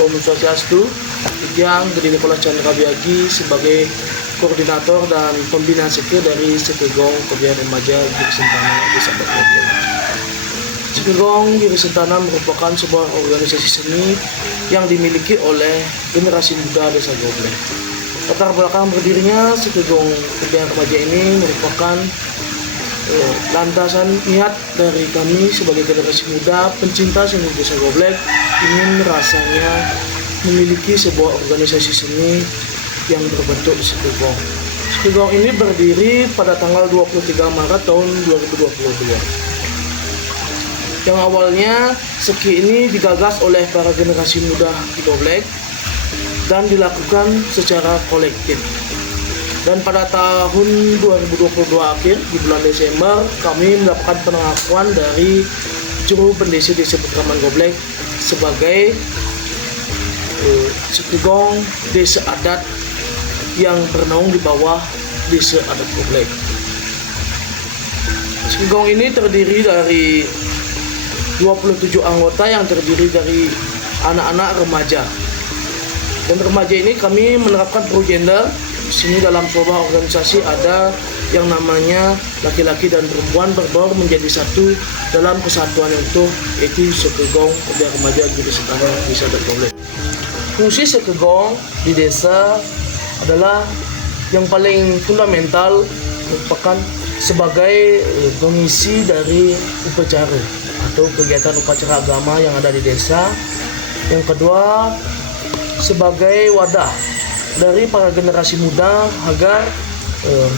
Om Swastiastu, yang Gede Nikola Chandra Biagi sebagai koordinator dan pembina Seke dari Sekegong Kebiar Remaja Giri Sentana Desa Bagian. Sekegong Giri Sentana merupakan sebuah organisasi seni yang dimiliki oleh generasi muda Desa Goblek. Latar belakang berdirinya Sekegong Kebiar Remaja ini merupakan landasan niat dari kami sebagai generasi muda pencinta seni Desa Goblek ingin rasanya memiliki sebuah organisasi seni yang berbentuk Sekegong. Sekegong ini berdiri pada tanggal 23 Maret tahun 2022. Yang awalnya Seki ini digagas oleh para generasi muda di Goblek dan dilakukan secara kolektif. Dan pada tahun 2022 akhir di bulan Desember kami mendapatkan pengakuan dari Juru Pendesi Desa Bekraman Goblek sebagai Sekegong Desa Adat yang bernaung di bawah Desa Adat Goblek. Sekegong ini terdiri dari 27 anggota yang terdiri dari anak-anak remaja. Dan remaja ini kami menerapkan pro gender. Di sini dalam sebuah organisasi ada yang namanya laki-laki dan perempuan berbaur menjadi satu dalam kesatuan itu, yaitu Sekegong Kebiar Remaja Giri Sentana Desa Adat Goblek. Fungsi Sekegong di desa adalah yang paling fundamental, merupakan sebagai pengisi dari upacara atau kegiatan upacara agama yang ada di desa. Yang kedua, sebagai wadah dari para generasi muda agar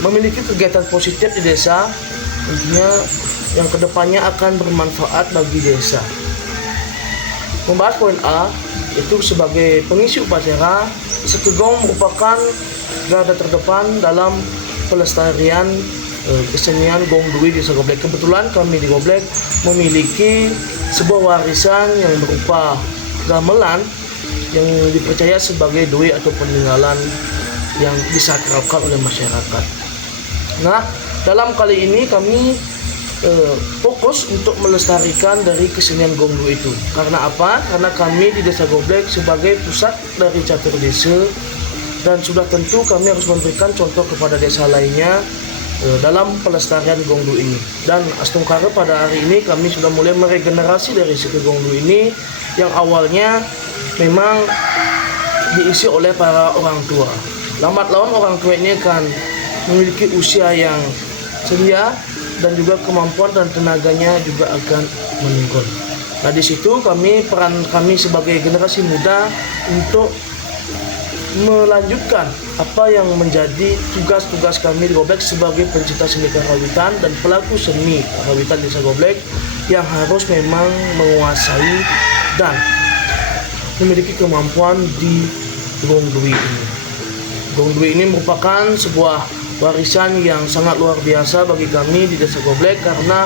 memiliki kegiatan positif di desa, tentunya yang kedepannya akan bermanfaat bagi desa. Membahas poin A, itu sebagai pengisi upacara, Sekegong merupakan garda terdepan dalam pelestarian kesenian Gong Dui di Desa Goblek. Kebetulan kami di Goblek memiliki sebuah warisan yang berupa gamelan yang dipercaya sebagai doi atau peninggalan yang disakralkan oleh masyarakat. Nah, dalam kali ini kami fokus untuk melestarikan dari kesenian Gong Dui itu. Karena apa? Karena kami di Desa Goblek sebagai pusat dari catur desa, dan sudah tentu kami harus memberikan contoh kepada desa lainnya dalam pelestarian Gong Dui ini. Dan astungkara pada hari ini kami sudah mulai meregenerasi dari Sekegong Dui ini yang awalnya memang diisi oleh para orang tua. Lambat laun orang tua ini akan memiliki usia yang ceria dan juga kemampuan dan tenaganya juga akan meningkat. Nah, di situ peran kami sebagai generasi muda untuk melanjutkan apa yang menjadi tugas-tugas kami di Goblek sebagai pencinta seni karawitan dan pelaku seni karawitan Desa Goblek yang harus memang menguasai dan memiliki kemampuan di Gong Dui ini. Gong Dui ini merupakan sebuah warisan yang sangat luar biasa bagi kami di Desa Goblek karena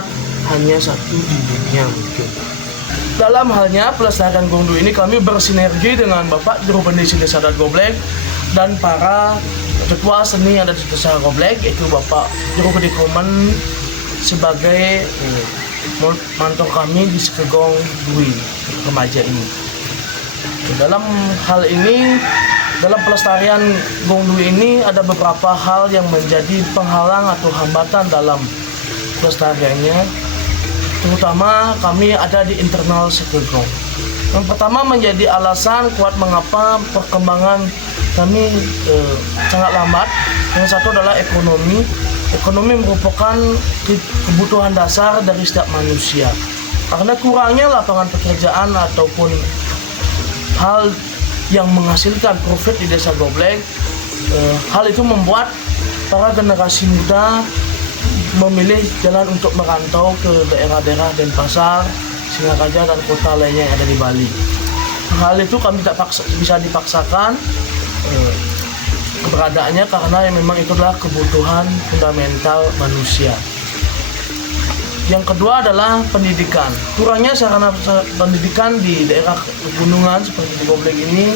hanya satu di dunia mungkin. Dalam halnya pelestarian Gong Dui ini kami bersinergi dengan Bapak Juru Pendesi Desa Adat Goblek dan para ketua seni yang ada di Desa Goblek, yaitu Bapak Juru Gede Komen sebagai mentor kami di Sekegong Dui Remaja ini. Dalam hal ini, dalam pelestarian Gong Dui ini ada beberapa hal yang menjadi penghalang atau hambatan dalam pelestariannya. Terutama kami ada di internal Sekegong. Yang pertama menjadi alasan kuat mengapa perkembangan kami sangat lambat. Yang satu adalah ekonomi. Ekonomi merupakan kebutuhan dasar dari setiap manusia. Karena kurangnya lapangan pekerjaan ataupun hal yang menghasilkan profit di Desa Goblek, hal itu membuat para generasi muda memilih jalan untuk merantau ke daerah-daerah Denpasar, Singaraja dan kota lainnya yang ada di Bali. Hal itu kami tidak bisa dipaksakan keberadaannya karena memang itu adalah kebutuhan fundamental manusia. Yang kedua adalah pendidikan. Kurangnya sarana pendidikan di daerah pegunungan seperti di Goblek ini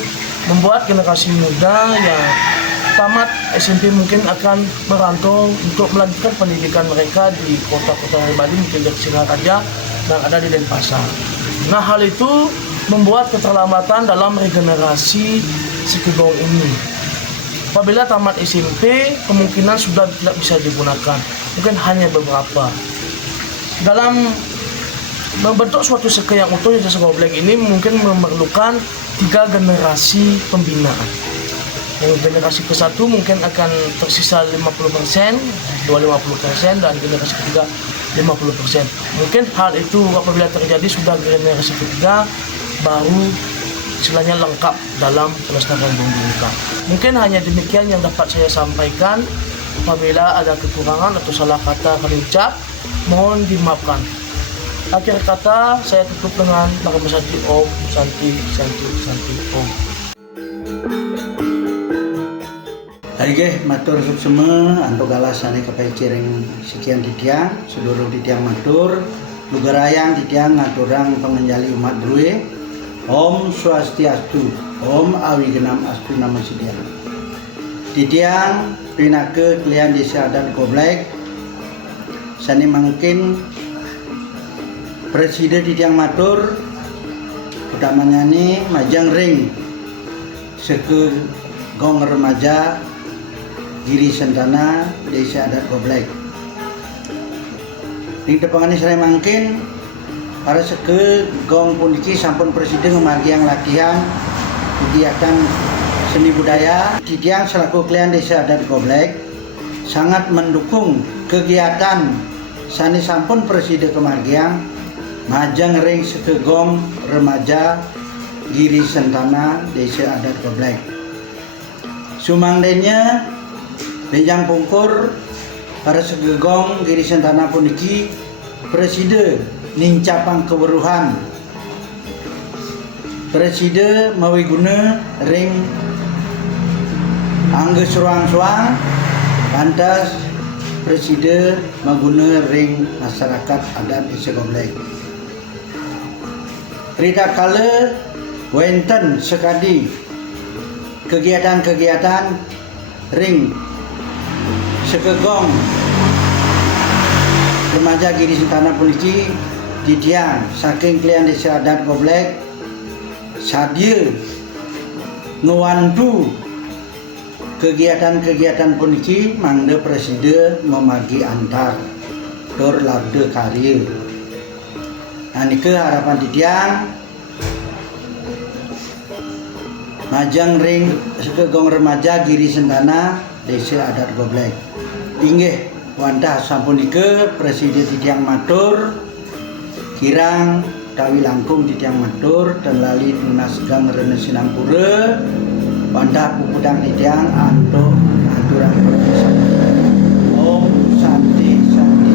membuat generasi muda yang tamat SMP mungkin akan merantau untuk melanjutkan pendidikan mereka di kota-kota Bali, mungkin di Singaraja dan ada di Denpasar. Nah, hal itu membuat keterlambatan dalam regenerasi Sekegong ini. Apabila tamat SMP, kemungkinan sudah tidak bisa digunakan, mungkin hanya beberapa. Dalam membentuk suatu seke yang utuh di Desa Goblek ini mungkin memerlukan 3 generasi pembinaan. Yang generasi ke-1 mungkin akan tersisa 50%, 50%, dan generasi ketiga 50%. Mungkin hal itu apabila terjadi sudah generasi ketiga, baru istilahnya lengkap dalam pelestarian burung bingka. Mungkin hanya demikian yang dapat saya sampaikan. Apabila ada kekurangan atau salah kata kali ucap, mohon dimaafkan. Akhir kata saya tutup dengan Nama Santi Om, Santi, Santi, Santi Om. Hari ke matur suksema antuk galas ane kapai cireng sekian titiang seluruh titiang matur lugarayang titiang ngaturang pengenjali umat drue. Om Swastiastu, Om Awi Genam Astu Nama Sidian. Titiang pinake kalian Desa Adat Goblek sani mungkin Presiden titiang matur utamanya ni majang ring seke gong remaja Giri Sentana Desa Adat Goblek. Di depan ini saya mungkin para seke gong puniki sampun presiden memagiang latihan kegiatan seni budaya. Titiang selaku klien Desa Adat Goblek sangat mendukung kegiatan sani sampun presiden kemagiang majang ring seke gong remaja Giri Sentana Desa Adat Goblek. Sumangdenya benjang pungkur para segegong Giri Sentana puniki presiden nincapang keweruhan presiden mawiguna ring angge suang-suang pantas presiden maguna ring masyarakat adat Desa Goblek. Rida kala wenten sekadi kegiatan-kegiatan ring sekegong remaja Giri Sentana puniki titiang saking klien Desa Adat Goblek sadia ngewantu kegiatan-kegiatan puniki mangde presiden memagi antar tur labde karya. Nah nike harapan titiang majang ring sekegong remaja Giri Sentana Desa Adat Goblek. Inggih wantah sampun nike presiden titiang matur kirang tawi langkung titiang matur dan lali tunas gang rene sinampura wantah pupudang titiang antuk aturan perpisahan. Om Santi Santi